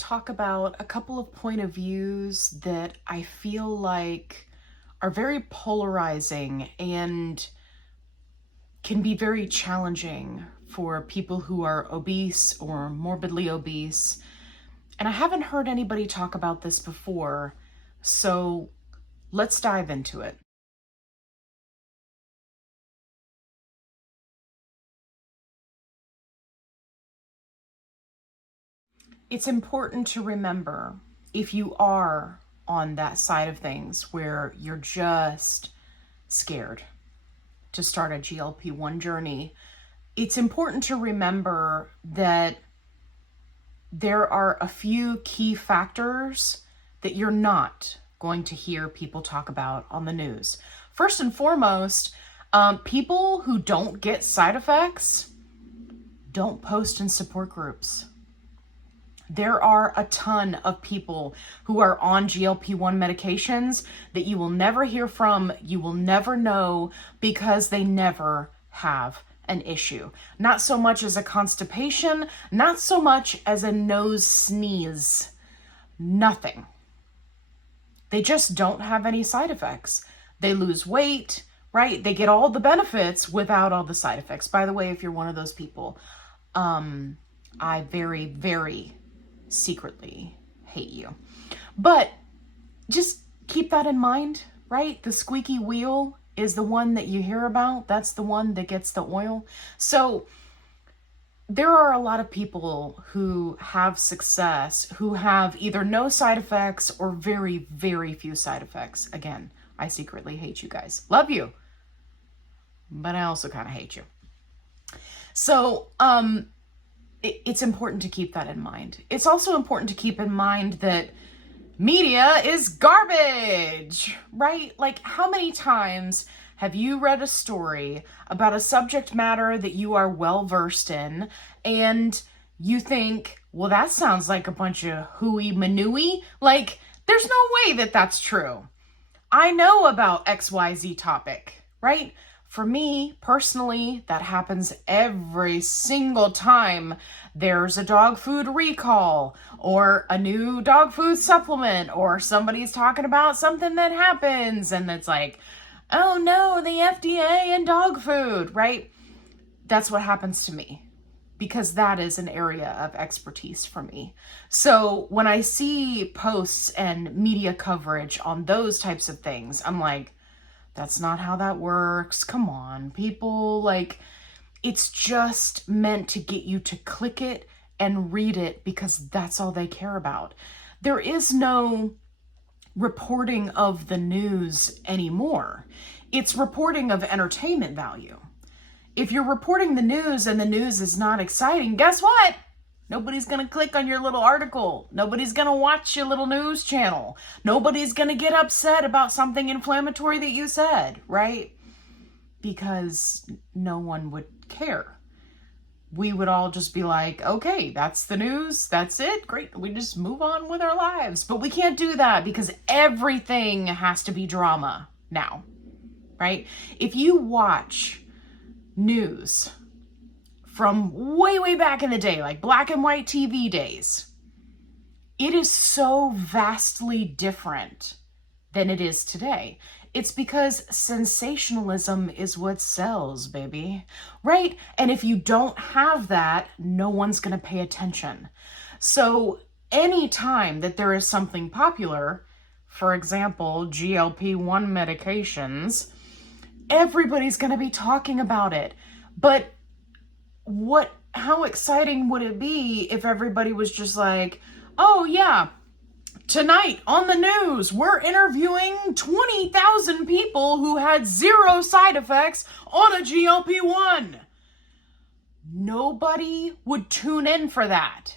talk about a couple of point of views that I feel like are very polarizing and can be very challenging for people who are obese or morbidly obese. And I haven't heard anybody talk about this before, so let's dive into it. It's important to remember, if you are on that side of things where you're just scared to start a GLP-1 journey, it's important to remember that there are a few key factors that you're not going to hear people talk about on the news. First and foremost, people who don't get side effects don't post in support groups. There are a ton of people who are on GLP-1 medications that you will never hear from, you will never know, because they never have an issue. Not so much as a constipation, not so much as a nose sneeze. Nothing. They just don't have any side effects. They lose weight, right? They get all the benefits without all the side effects. By the way, if you're one of those people, I very, very secretly hate you. But just keep that in mind, right? The squeaky wheel is the one that you hear about. That's the one that gets the oil. So there are a lot of people who have success, who have either no side effects or very, very few side effects. Again, I secretly hate you guys. Love you, but I also kind of hate you. So, it's important to keep that in mind. It's also important to keep in mind that media is garbage, right? Like, how many times have you read a story about a subject matter that you are well versed in and you think, well, that sounds like a bunch of hooey manooey? Like, there's no way that that's true. I know about XYZ topic, right? For me, personally, that happens every single time there's a dog food recall or a new dog food supplement or somebody's talking about something that happens and it's like, oh no, the FDA and dog food, right? That's what happens to me because that is an area of expertise for me. So when I see posts and media coverage on those types of things, I'm like, that's not how that works. Come on, people. Like, it's just meant to get you to click it and read it because that's all they care about. There is no reporting of the news anymore. It's reporting of entertainment value. If you're reporting the news and the news is not exciting, guess what? Nobody's going to click on your little article. Nobody's going to watch your little news channel. Nobody's going to get upset about something inflammatory that you said, right? Because no one would care. We would all just be like, okay, that's the news. That's it. Great. We just move on with our lives. But we can't do that because everything has to be drama now, right? If you watch news from way, way back in the day, like black and white TV days, it is so vastly different than it is today. It's because sensationalism is what sells, baby, right? And if you don't have that, no one's going to pay attention. So anytime that there is something popular, for example, GLP-1 medications, everybody's going to be talking about it. But how exciting would it be if everybody was just like, oh yeah, tonight on the news, we're interviewing 20,000 people who had 0 side effects on a GLP-1. Nobody would tune in for that.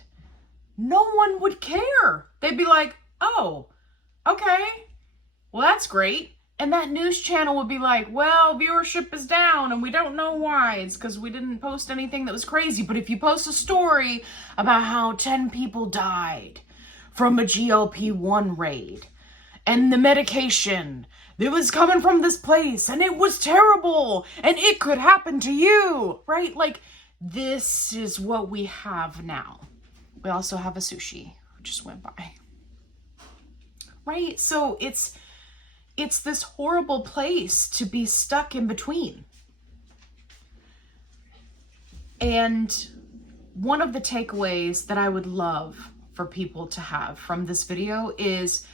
No one would care. They'd be like, oh, okay, well, that's great. And that news channel would be like, well, viewership is down and we don't know why. It's because we didn't post anything that was crazy. But if you post a story about how 10 people died from a GLP-1 raid and the medication that was coming from this place and it was terrible and it could happen to you, right? Like, this is what we have now. We also have a sushi. just went by. Right? So it's this horrible place to be stuck in between. And one of the takeaways that I would love for people to have from this video is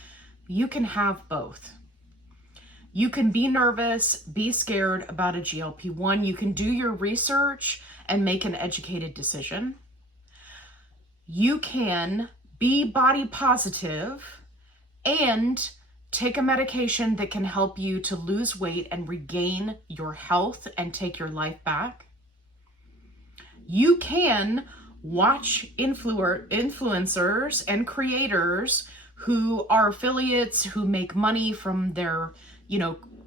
you can have both. You can be nervous, be scared about a GLP-1. You can do your research and make an educated decision. You can be body positive and take a medication that can help you to lose weight and regain your health and take your life back. You can watch influencers and creators who are affiliates, who make money from their,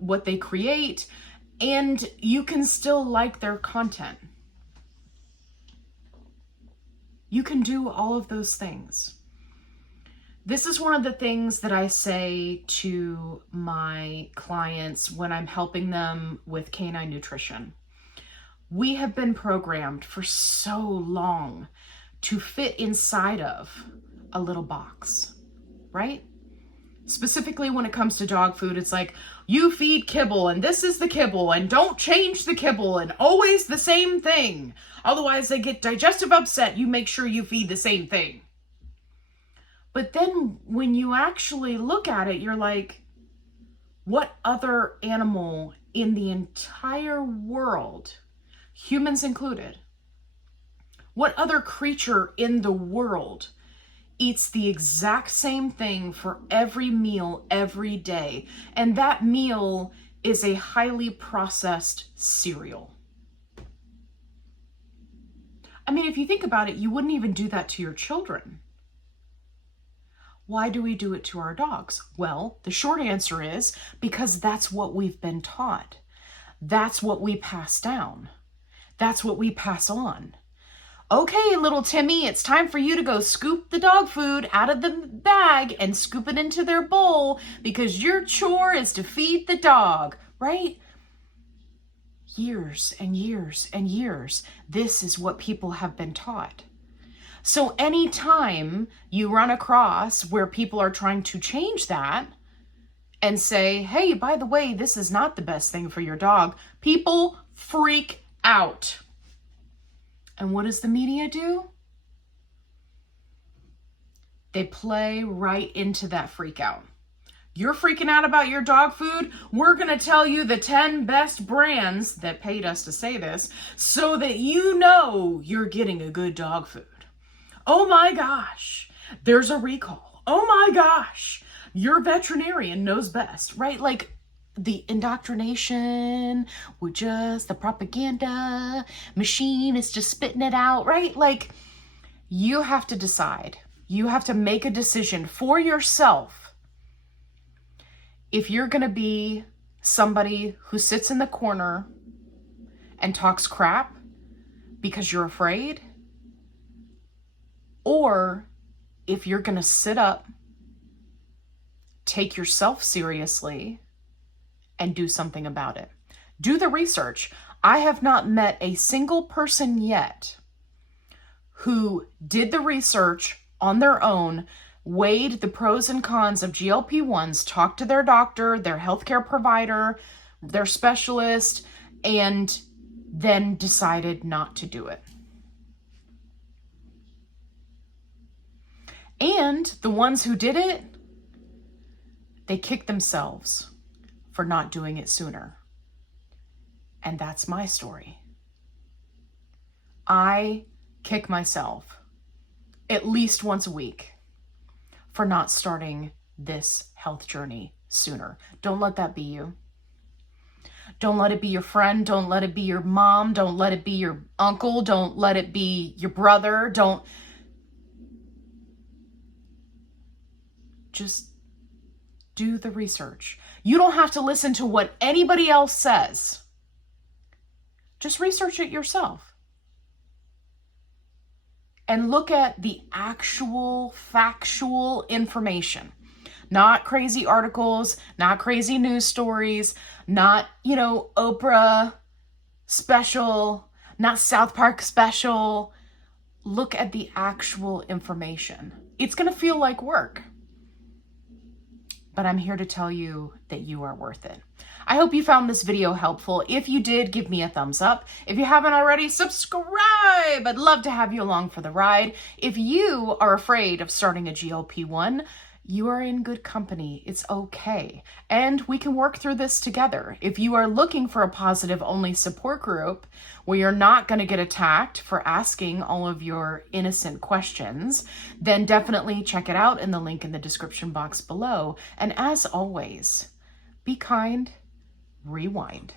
what they create, and you can still like their content. You can do all of those things. This is one of the things that I say to my clients when I'm helping them with canine nutrition. We have been programmed for so long to fit inside of a little box, right? Specifically when it comes to dog food, it's like, you feed kibble and this is the kibble and don't change the kibble and always the same thing. Otherwise they get digestive upset. You make sure you feed the same thing. But then when you actually look at it, you're like, what other animal in the entire world, humans included, what other creature in the world eats the exact same thing for every meal every day? And that meal is a highly processed cereal. I mean, if you think about it, you wouldn't even do that to your children. Why do we do it to our dogs? Well, the short answer is because that's what we've been taught. That's what we pass down. That's what we pass on. Okay, little Timmy, it's time for you to go scoop the dog food out of the bag and scoop it into their bowl because your chore is to feed the dog, right? Years and years and years, this is what people have been taught. So anytime you run across where people are trying to change that and say, hey, by the way, this is not the best thing for your dog, people freak out. And what does the media do? They play right into that freak out. You're freaking out about your dog food? We're going to tell you the 10 best brands that paid us to say this so that you know you're getting a good dog food. Oh my gosh, there's a recall. Oh my gosh, your veterinarian knows best, right? Like the indoctrination, the propaganda machine is just spitting it out, right? Like you have to decide. You have to make a decision for yourself. If you're going to be somebody who sits in the corner and talks crap because you're afraid, or if you're going to sit up, take yourself seriously, and do something about it. Do the research. I have not met a single person yet who did the research on their own, weighed the pros and cons of GLP-1s, talked to their doctor, their healthcare provider, their specialist, and then decided not to do it. And the ones who did it, they kick themselves for not doing it sooner. And that's my story. I kick myself at least once a week for not starting this health journey sooner. Don't let that be you. Don't let it be your friend. Don't let it be your mom. Don't let it be your uncle. Don't let it be your brother. Just do the research. You don't have to listen to what anybody else says. Just research it yourself. And look at the actual factual information. Not crazy articles, not crazy news stories, not, Oprah special, not South Park special. Look at the actual information. It's going to feel like work. But I'm here to tell you that you are worth it. I hope you found this video helpful. If you did, give me a thumbs up. If you haven't already, subscribe. I'd love to have you along for the ride. If you are afraid of starting a GLP-1, you are in good company. It's okay. And we can work through this together. If you are looking for a positive-only support group where you're not going to get attacked for asking all of your innocent questions, then definitely check it out in the link in the description box below. And as always, be kind, rewind.